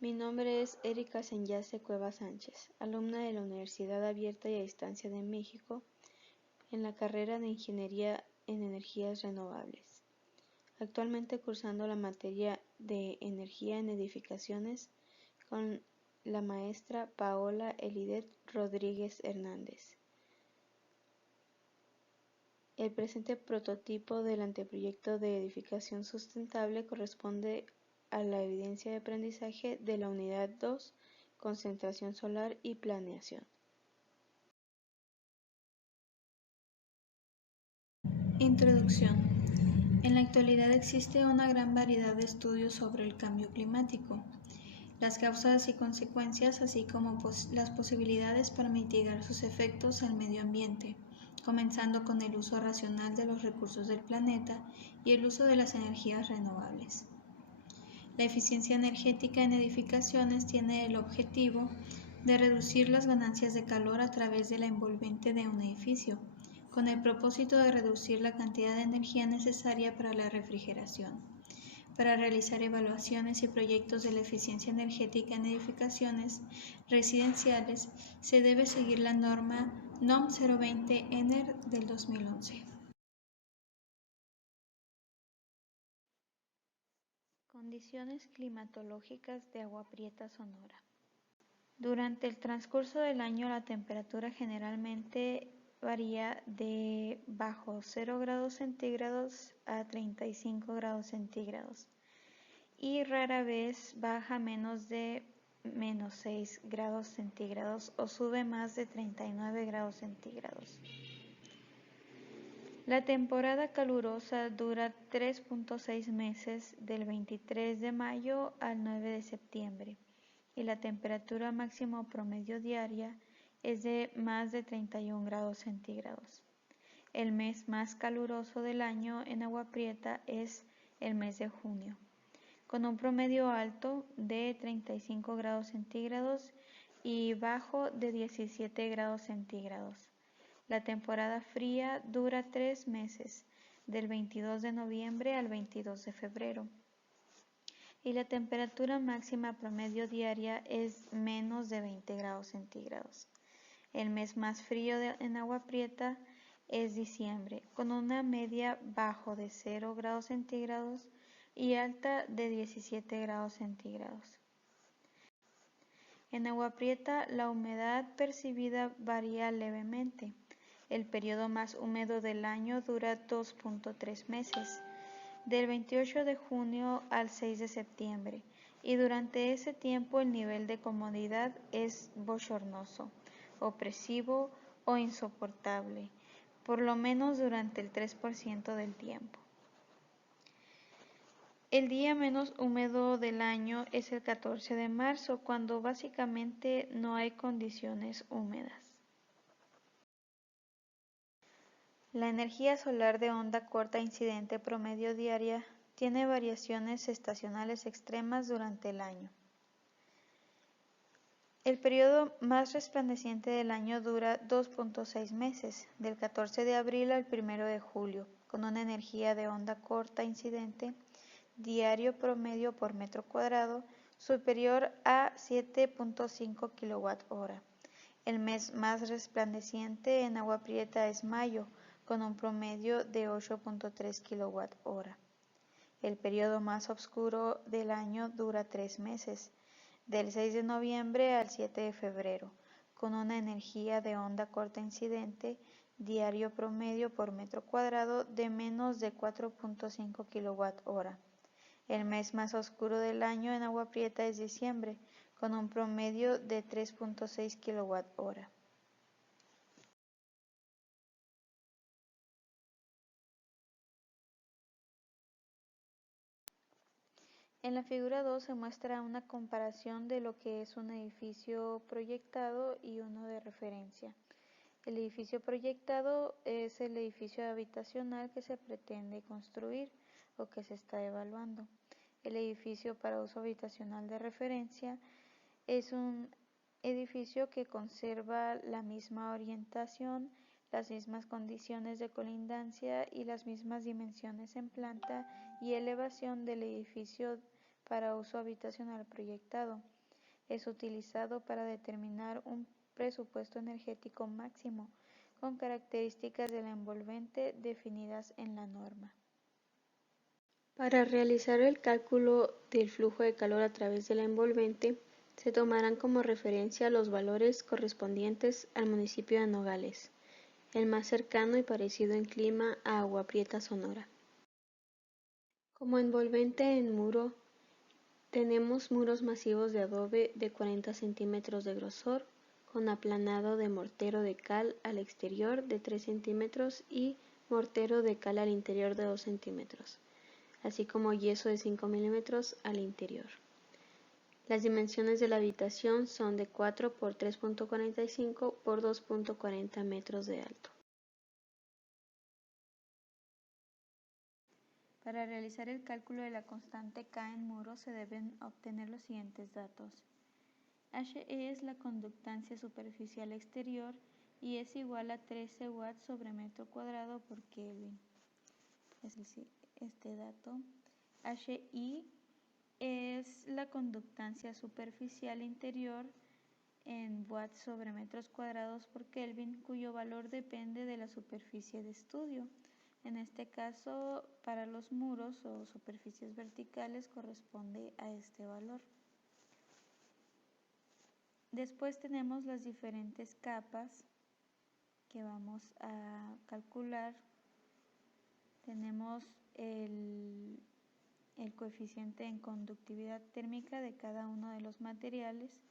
Mi nombre es Erika Senyace Cuevas Sánchez, alumna de la Universidad Abierta y a Distancia de México en la carrera de Ingeniería en Energías Renovables. Actualmente cursando la materia de Energía en Edificaciones con la maestra Paola Elidet Rodríguez Hernández. El presente prototipo del anteproyecto de edificación sustentable corresponde a la evidencia de aprendizaje de la unidad 2, concentración solar y planeación. Introducción. En la actualidad existe una gran variedad de estudios sobre el cambio climático, las causas y consecuencias, así como las posibilidades para mitigar sus efectos al medio ambiente, comenzando con el uso racional de los recursos del planeta y el uso de las energías renovables. La eficiencia energética en edificaciones tiene el objetivo de reducir las ganancias de calor a través de la envolvente de un edificio, con el propósito de reducir la cantidad de energía necesaria para la refrigeración. Para realizar evaluaciones y proyectos de la eficiencia energética en edificaciones residenciales, se debe seguir la norma NOM 020 ENER del 2011. Condiciones climatológicas de Agua Prieta, Sonora. Durante el transcurso del año la temperatura generalmente varía de bajo 0 grados centígrados a 35 grados centígrados y rara vez baja menos de menos 6 grados centígrados o sube más de 39 grados centígrados. La temporada calurosa dura 3.6 meses, del 23 de mayo al 9 de septiembre, y la temperatura máxima promedio diaria es de más de 31 grados centígrados. El mes más caluroso del año en Agua Prieta es el mes de junio, con un promedio alto de 35 grados centígrados y bajo de 17 grados centígrados. La temporada fría dura 3 meses, del 22 de noviembre al 22 de febrero, y la temperatura máxima promedio diaria es menos de 20 grados centígrados. El mes más frío en Agua Prieta es diciembre, con una media bajo de 0 grados centígrados y alta de 17 grados centígrados. En Agua Prieta la humedad percibida varía levemente. El periodo más húmedo del año dura 2.3 meses, del 28 de junio al 6 de septiembre, y durante ese tiempo el nivel de comodidad es bochornoso, opresivo o insoportable, por lo menos durante el 3% del tiempo. El día menos húmedo del año es el 14 de marzo, cuando básicamente no hay condiciones húmedas. La energía solar de onda corta incidente promedio diaria tiene variaciones estacionales extremas durante el año. El periodo más resplandeciente del año dura 2.6 meses, del 14 de abril al 1 de julio, con una energía de onda corta incidente diario promedio por metro cuadrado superior a 7.5 kWh. El mes más resplandeciente en Agua Prieta es mayo, con un promedio de 8.3 kWh. El periodo más oscuro del año dura 3 meses, del 6 de noviembre al 7 de febrero, con una energía de onda corta incidente diario promedio por metro cuadrado de menos de 4.5 kWh. El mes más oscuro del año en Agua Prieta es diciembre, con un promedio de 3.6 kWh. En la figura 2 se muestra una comparación de lo que es un edificio proyectado y uno de referencia. El edificio proyectado es el edificio habitacional que se pretende construir o que se está evaluando. El edificio para uso habitacional de referencia es un edificio que conserva la misma orientación, las mismas condiciones de colindancia y las mismas dimensiones en planta y elevación del edificio para uso habitacional proyectado. Es utilizado para determinar un presupuesto energético máximo con características del envolvente definidas en la norma. Para realizar el cálculo del flujo de calor a través del envolvente, se tomarán como referencia los valores correspondientes al municipio de Nogales, el más cercano y parecido en clima a Agua Prieta, Sonora. Como envolvente en muro, tenemos muros masivos de adobe de 40 centímetros de grosor, con aplanado de mortero de cal al exterior de 3 centímetros y mortero de cal al interior de 2 centímetros, así como yeso de 5 milímetros al interior. Las dimensiones de la habitación son de 4 por 3.45 por 2.40 metros de alto. Para realizar el cálculo de la constante K en muro se deben obtener los siguientes datos. HE es la conductancia superficial exterior y es igual a 13 watts sobre metro cuadrado por Kelvin. Es este dato. HI es la conductancia superficial interior en watts sobre metros cuadrados por Kelvin, cuyo valor depende de la superficie de estudio. En este caso, para los muros o superficies verticales corresponde a este valor. Después tenemos las diferentes capas que vamos a calcular. Tenemos el coeficiente en conductividad térmica de cada uno de los materiales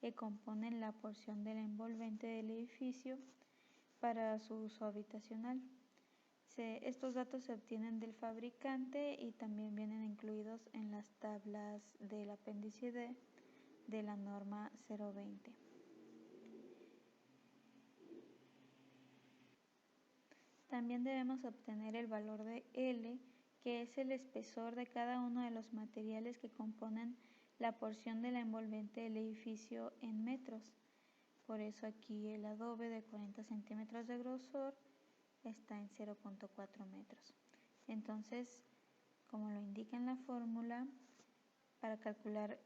que componen la porción del envolvente del edificio para su uso habitacional. Estos datos se obtienen del fabricante y también vienen incluidos en las tablas del apéndice D de la norma 020. También debemos obtener el valor de L, que es el espesor de cada uno de los materiales que componen la porción del envolvente del edificio en metros. Por eso aquí el adobe de 40 centímetros de grosor está en 0.4 metros. Entonces, como lo indica en la fórmula, para calcular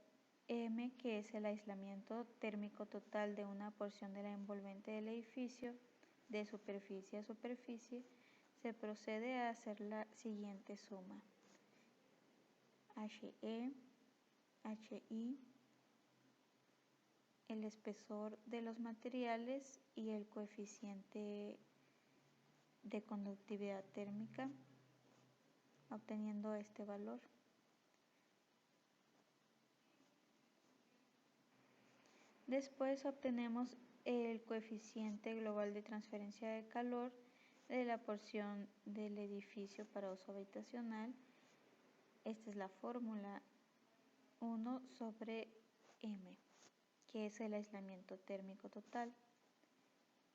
M, que es el aislamiento térmico total de una porción del envolvente del edificio, de superficie a superficie, se procede a hacer la siguiente suma: HE, HI, el espesor de los materiales y el coeficiente de conductividad térmica, obteniendo este valor. Después obtenemos el coeficiente global de transferencia de calor de la porción del edificio para uso habitacional. Esta es la fórmula: 1 sobre M, que es el aislamiento térmico total,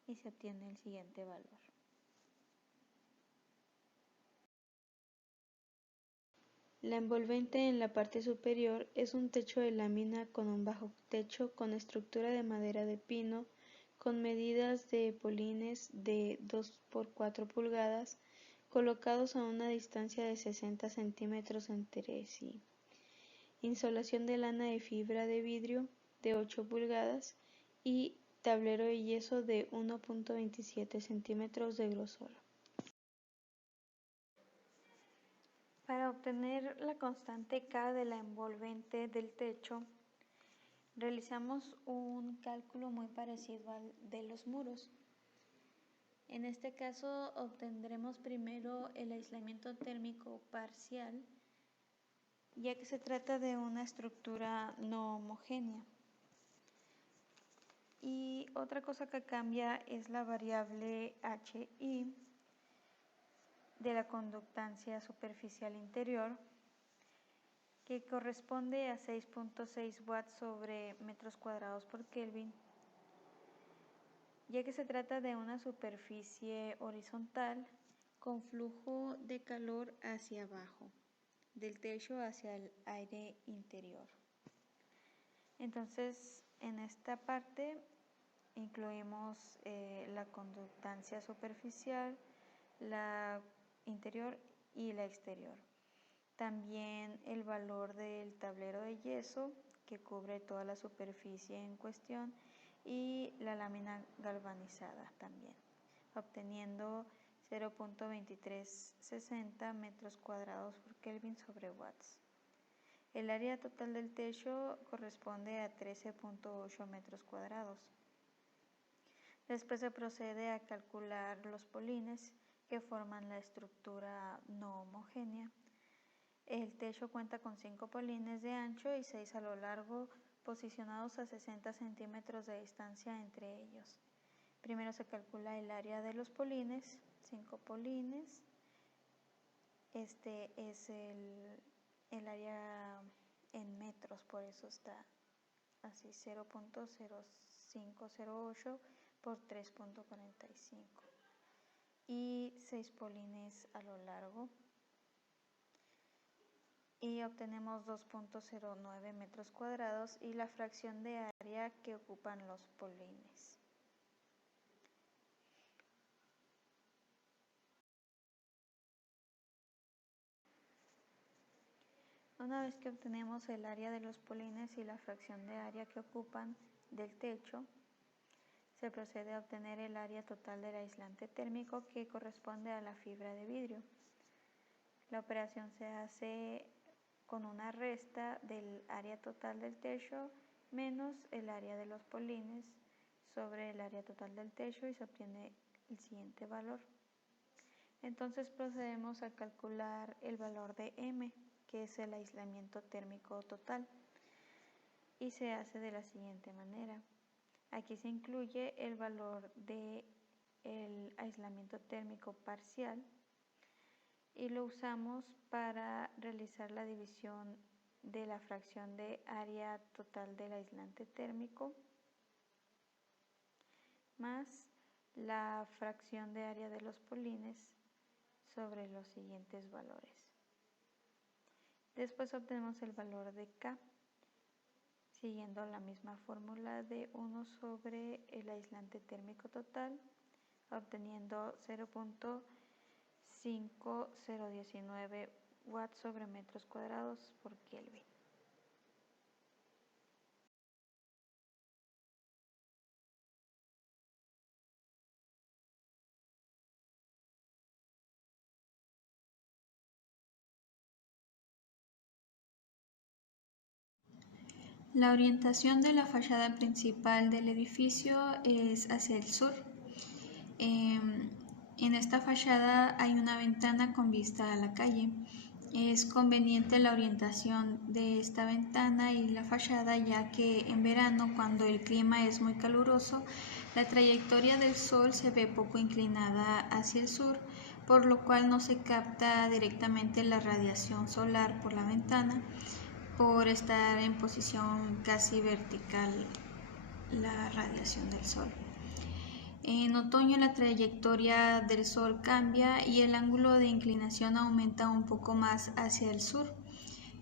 y se obtiene el siguiente valor. La envolvente en la parte superior es un techo de lámina con un bajo techo con estructura de madera de pino con medidas de polines de 2 por 4 pulgadas colocados a una distancia de 60 centímetros entre sí. Insolación de lana de fibra de vidrio de 8 pulgadas y tablero de yeso de 1.27 centímetros de grosor. Para obtener la constante K de la envolvente del techo, realizamos un cálculo muy parecido al de los muros. En este caso obtendremos primero el aislamiento térmico parcial, ya que se trata de una estructura no homogénea. Y otra cosa que cambia es la variable HI de la conductancia superficial interior, que corresponde a 6.6 watts sobre metros cuadrados por Kelvin, ya que se trata de una superficie horizontal con flujo de calor hacia abajo, del techo hacia el aire interior. Entonces, en esta parte incluimos la conductancia superficial, la interior y la exterior. También el valor del tablero de yeso que cubre toda la superficie en cuestión y la lámina galvanizada también, obteniendo 0.2360 metros cuadrados por Kelvin sobre watts. El área total del techo corresponde a 13.8 metros cuadrados. Después se procede a calcular los polines que forman la estructura no homogénea. El techo cuenta con 5 polines de ancho y 6 a lo largo, posicionados a 60 centímetros de distancia entre ellos. Primero se calcula el área de los polines, 5 polines. Este es el área en metros, por eso está así, 0.0508 por 3.45 y 6 polines a lo largo, y obtenemos 2.09 metros cuadrados y la fracción de área que ocupan los polines. Una vez que obtenemos el área de los polines y la fracción de área que ocupan del techo, se procede a obtener el área total del aislante térmico que corresponde a la fibra de vidrio. La operación se hace con una resta del área total del techo menos el área de los polines sobre el área total del techo y se obtiene el siguiente valor. Entonces procedemos a calcular el valor de M, que es el aislamiento térmico total, y se hace de la siguiente manera. Aquí se incluye el valor del aislamiento térmico parcial y lo usamos para realizar la división de la fracción de área total del aislante térmico más la fracción de área de los polines sobre los siguientes valores. Después obtenemos el valor de K, siguiendo la misma fórmula de 1 sobre el aislante térmico total, obteniendo 0.5019 watts sobre metros cuadrados por Kelvin. La orientación de la fachada principal del edificio es hacia el sur. En esta fachada hay una ventana con vista a la calle. Es conveniente la orientación de esta ventana y la fachada, ya que en verano, cuando el clima es muy caluroso, la trayectoria del sol se ve poco inclinada hacia el sur, por lo cual no se capta directamente la radiación solar por la ventana, por estar en posición casi vertical la radiación del sol. En otoño la trayectoria del sol cambia y el ángulo de inclinación aumenta un poco más hacia el sur.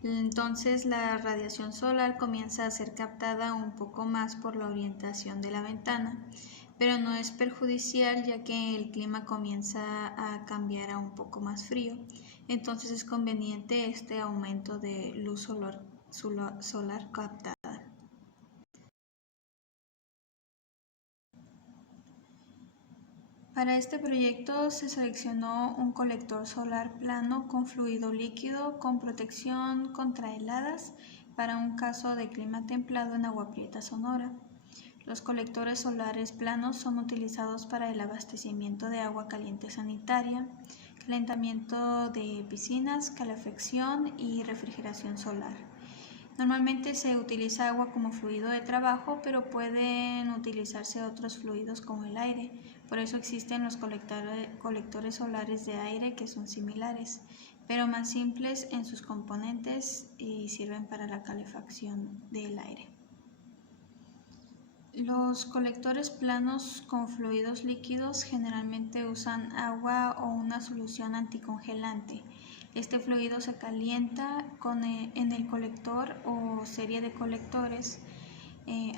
Entonces la radiación solar comienza a ser captada un poco más por la orientación de la ventana, pero no es perjudicial, ya que el clima comienza a cambiar a un poco más frío. Entonces es conveniente este aumento de luz solar captada. Para este proyecto se seleccionó un colector solar plano con fluido líquido con protección contra heladas para un caso de clima templado en Agua Prieta, Sonora. Los colectores solares planos son utilizados para el abastecimiento de agua caliente sanitaria, calentamiento de piscinas, calefacción y refrigeración solar. Normalmente se utiliza agua como fluido de trabajo, pero pueden utilizarse otros fluidos como el aire. Por eso existen los colectores solares de aire, que son similares, pero más simples en sus componentes y sirven para la calefacción del aire. Los colectores planos con fluidos líquidos generalmente usan agua o una solución anticongelante. Este fluido se calienta en el colector o serie de colectores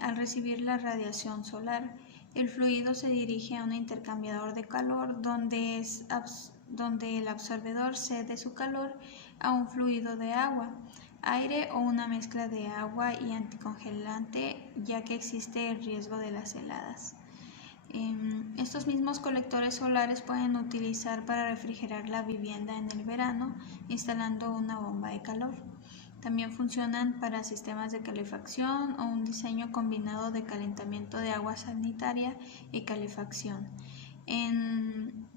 al recibir la radiación solar. El fluido se dirige a un intercambiador de calor donde el absorbedor cede su calor a un fluido de agua, aire o una mezcla de agua y anticongelante, ya que existe el riesgo de las heladas. Estos mismos colectores solares pueden utilizar para refrigerar la vivienda en el verano, instalando una bomba de calor. También funcionan para sistemas de calefacción o un diseño combinado de calentamiento de agua sanitaria y calefacción, en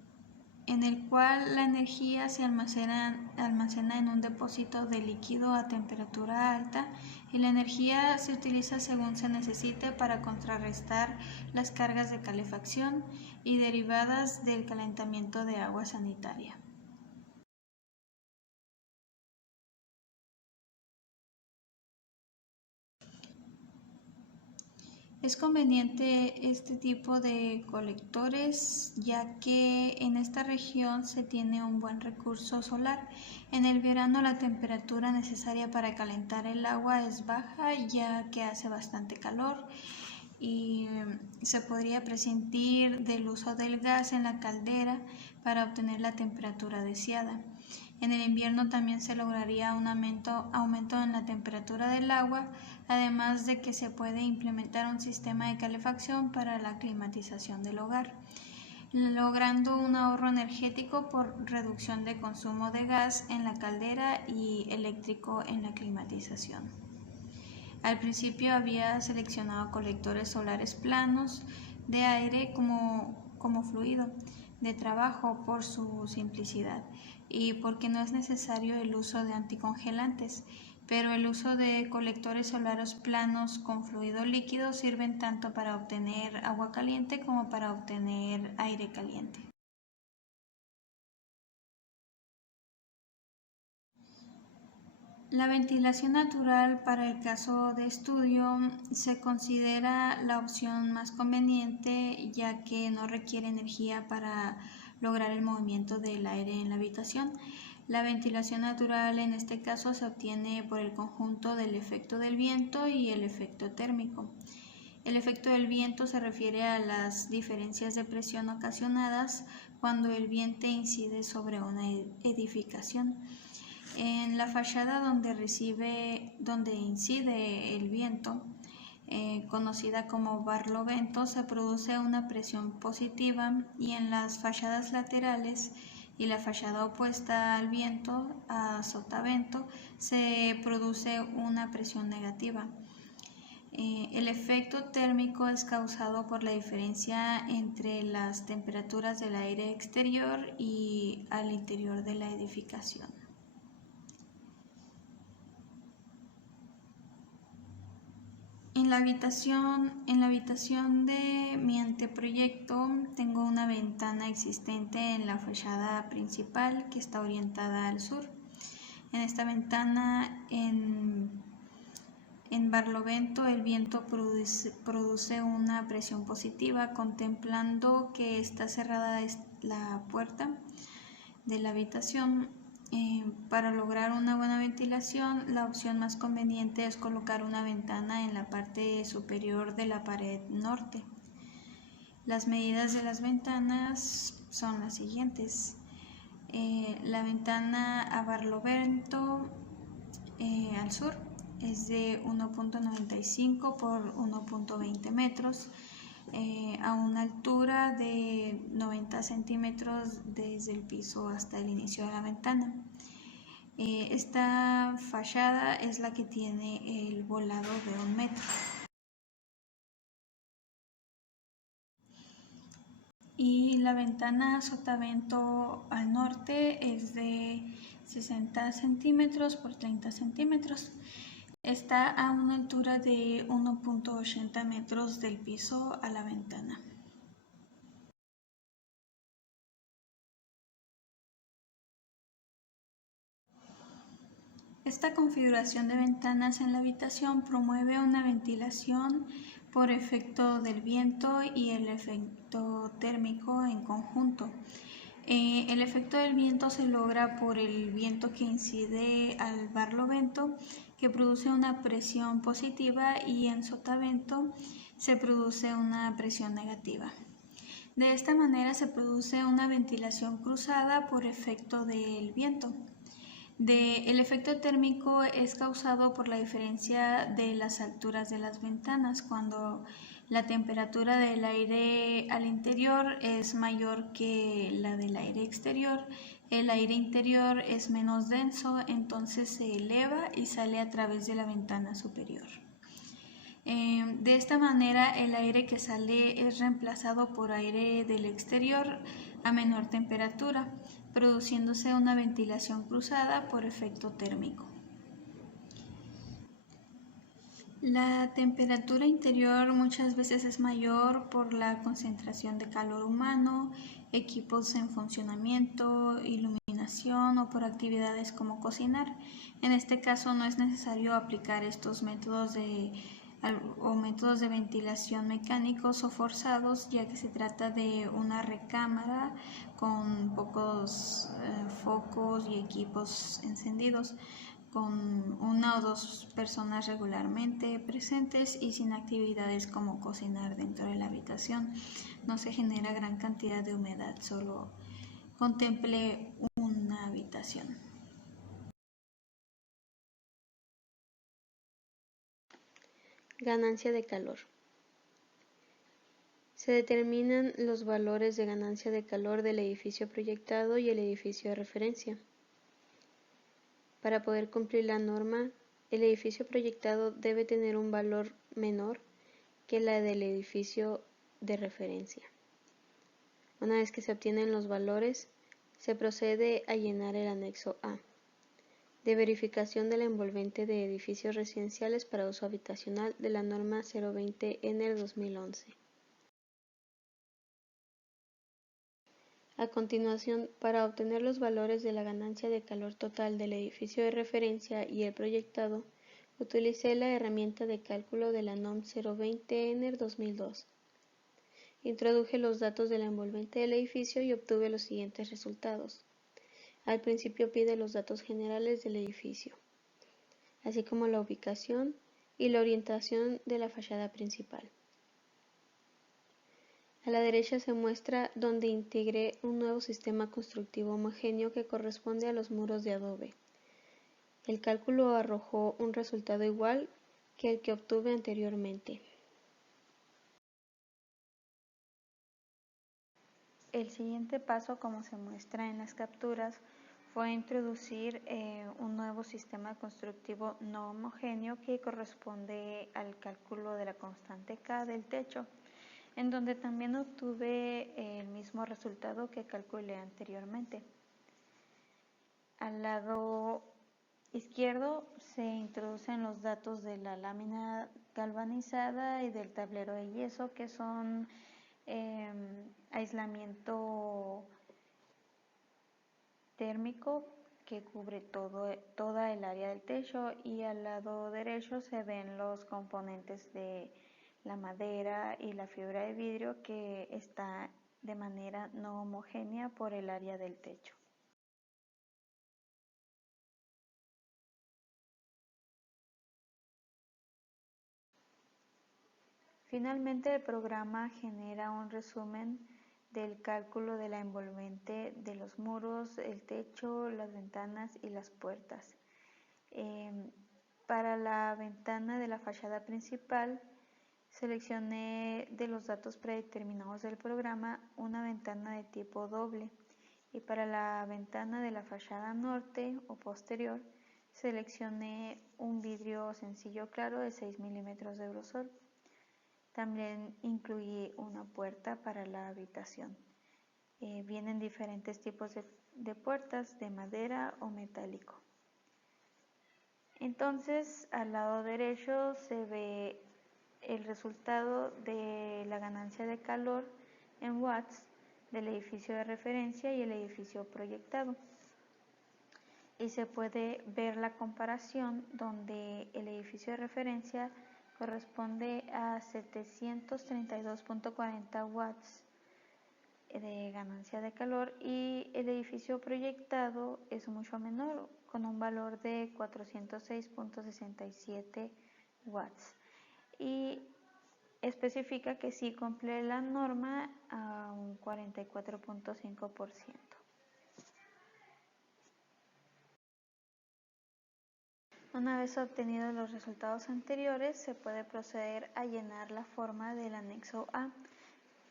el cual la energía se almacena en un depósito de líquido a temperatura alta y la energía se utiliza según se necesite para contrarrestar las cargas de calefacción y derivadas del calentamiento de agua sanitaria. Es conveniente este tipo de colectores ya que en esta región se tiene un buen recurso solar. En el verano la temperatura necesaria para calentar el agua es baja ya que hace bastante calor y se podría prescindir del uso del gas en la caldera para obtener la temperatura deseada. En el invierno también se lograría un aumento en la temperatura del agua, además de que se puede implementar un sistema de calefacción para la climatización del hogar, logrando un ahorro energético por reducción de consumo de gas en la caldera y eléctrico en la climatización. Al principio había seleccionado colectores solares planos de aire como fluido de trabajo por su simplicidad y porque no es necesario el uso de anticongelantes, pero el uso de colectores solares planos con fluido líquido sirven tanto para obtener agua caliente como para obtener aire caliente. La ventilación natural para el caso de estudio se considera la opción más conveniente ya que no requiere energía para lograr el movimiento del aire en la habitación. La ventilación natural en este caso se obtiene por el conjunto del efecto del viento y el efecto térmico. El efecto del viento se refiere a las diferencias de presión ocasionadas cuando el viento incide sobre una edificación. En la fachada donde incide el viento, conocida como barlovento, se produce una presión positiva y en las fachadas laterales y la fachada opuesta al viento, a sotavento, se produce una presión negativa. El efecto térmico es causado por la diferencia entre las temperaturas del aire exterior y al interior de la edificación. En la habitación de mi anteproyecto tengo una ventana existente en la fachada principal que está orientada al sur. En esta ventana, en barlovento, el viento produce una presión positiva, contemplando que está cerrada la puerta de la habitación. Para lograr una buena ventilación, la opción más conveniente es colocar una ventana en la parte superior de la pared norte. Las medidas de las ventanas son las siguientes. La ventana a barlovento al sur es de 1.95 por 1.20 metros. A una altura de 90 centímetros desde el piso hasta el inicio de la ventana. Esta fachada es la que tiene el volado de 1 metro. Y la ventana sotavento al norte es de 60 centímetros por 30 centímetros. Está a una altura de 1.80 metros del piso a la ventana. Esta configuración de ventanas en la habitación promueve una ventilación por efecto del viento y el efecto térmico en conjunto. El efecto del viento se logra por el viento que incide al barlovento, que produce una presión positiva, y en sotavento se produce una presión negativa. De esta manera se produce una ventilación cruzada por efecto del viento. El efecto térmico es causado por la diferencia de las alturas de las ventanas. Cuando la temperatura del aire al interior es mayor que la del aire exterior, el aire interior es menos denso, entonces se eleva y sale a través de la ventana superior. De esta manera, el aire que sale es reemplazado por aire del exterior a menor temperatura, produciéndose una ventilación cruzada por efecto térmico. La temperatura interior muchas veces es mayor por la concentración de calor humano, equipos en funcionamiento, iluminación o por actividades como cocinar. En este caso no es necesario aplicar estos métodos de ventilación mecánicos o forzados, ya que se trata de una recámara con pocos focos y equipos encendidos, con una o dos personas regularmente presentes y sin actividades como cocinar dentro de la habitación. No se genera gran cantidad de humedad, solo contemple una habitación. Ganancia de calor. Se determinan los valores de ganancia de calor del edificio proyectado y el edificio de referencia. Para poder cumplir la norma, el edificio proyectado debe tener un valor menor que la del edificio de referencia. Una vez que se obtienen los valores, se procede a llenar el anexo A, de verificación de la envolvente de edificios residenciales para uso habitacional de la norma 020-N/2011. A continuación, para obtener los valores de la ganancia de calor total del edificio de referencia y el proyectado, utilicé la herramienta de cálculo de la NOM 020-N/2002. Introduje los datos de la envolvente del edificio y obtuve los siguientes resultados. Al principio pide los datos generales del edificio, así como la ubicación y la orientación de la fachada principal. A la derecha se muestra donde integré un nuevo sistema constructivo homogéneo que corresponde a los muros de adobe. El cálculo arrojó un resultado igual que el que obtuve anteriormente. El siguiente paso, como se muestra en las capturas, fue introducir un nuevo sistema constructivo no homogéneo que corresponde al cálculo de la constante K del techo, en donde también obtuve el mismo resultado que calculé anteriormente. Al lado izquierdo se introducen los datos de la lámina galvanizada y del tablero de yeso, que son aislamiento térmico que cubre toda el área del techo, y al lado derecho se ven los componentes de la madera y la fibra de vidrio que está de manera no homogénea por el área del techo. Finalmente, el programa genera un resumen del cálculo de la envolvente de los muros, el techo, las ventanas y las puertas. Para la ventana de la fachada principal, seleccioné de los datos predeterminados del programa una ventana de tipo doble, y para la ventana de la fachada norte o posterior seleccioné un vidrio sencillo claro de 6 milímetros de grosor. También incluí una puerta para la habitación. Vienen diferentes tipos de puertas, de madera o metálico. Entonces, al lado derecho se ve el resultado de la ganancia de calor en watts del edificio de referencia y el edificio proyectado. Y se puede ver la comparación donde el edificio de referencia corresponde a 732.40 watts de ganancia de calor, y el edificio proyectado es mucho menor, con un valor de 406.67 watts, y especifica que sí cumple la norma a un 44.5%. Una vez obtenidos los resultados anteriores, se puede proceder a llenar la forma del anexo A,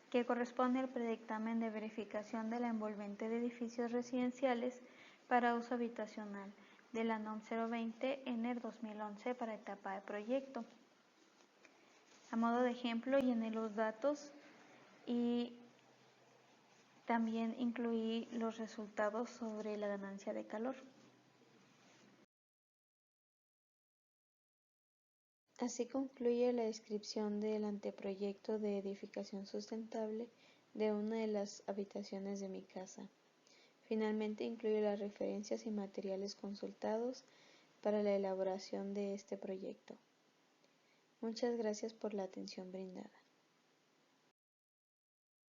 que corresponde al predictamen de verificación de la envolvente de edificios residenciales para uso habitacional de la NOM 020 ENER 2011 para etapa de proyecto. A modo de ejemplo, llené los datos y también incluí los resultados sobre la ganancia de calor. Así concluye la descripción del anteproyecto de edificación sustentable de una de las habitaciones de mi casa. Finalmente incluye las referencias y materiales consultados para la elaboración de este proyecto. Muchas gracias por la atención brindada.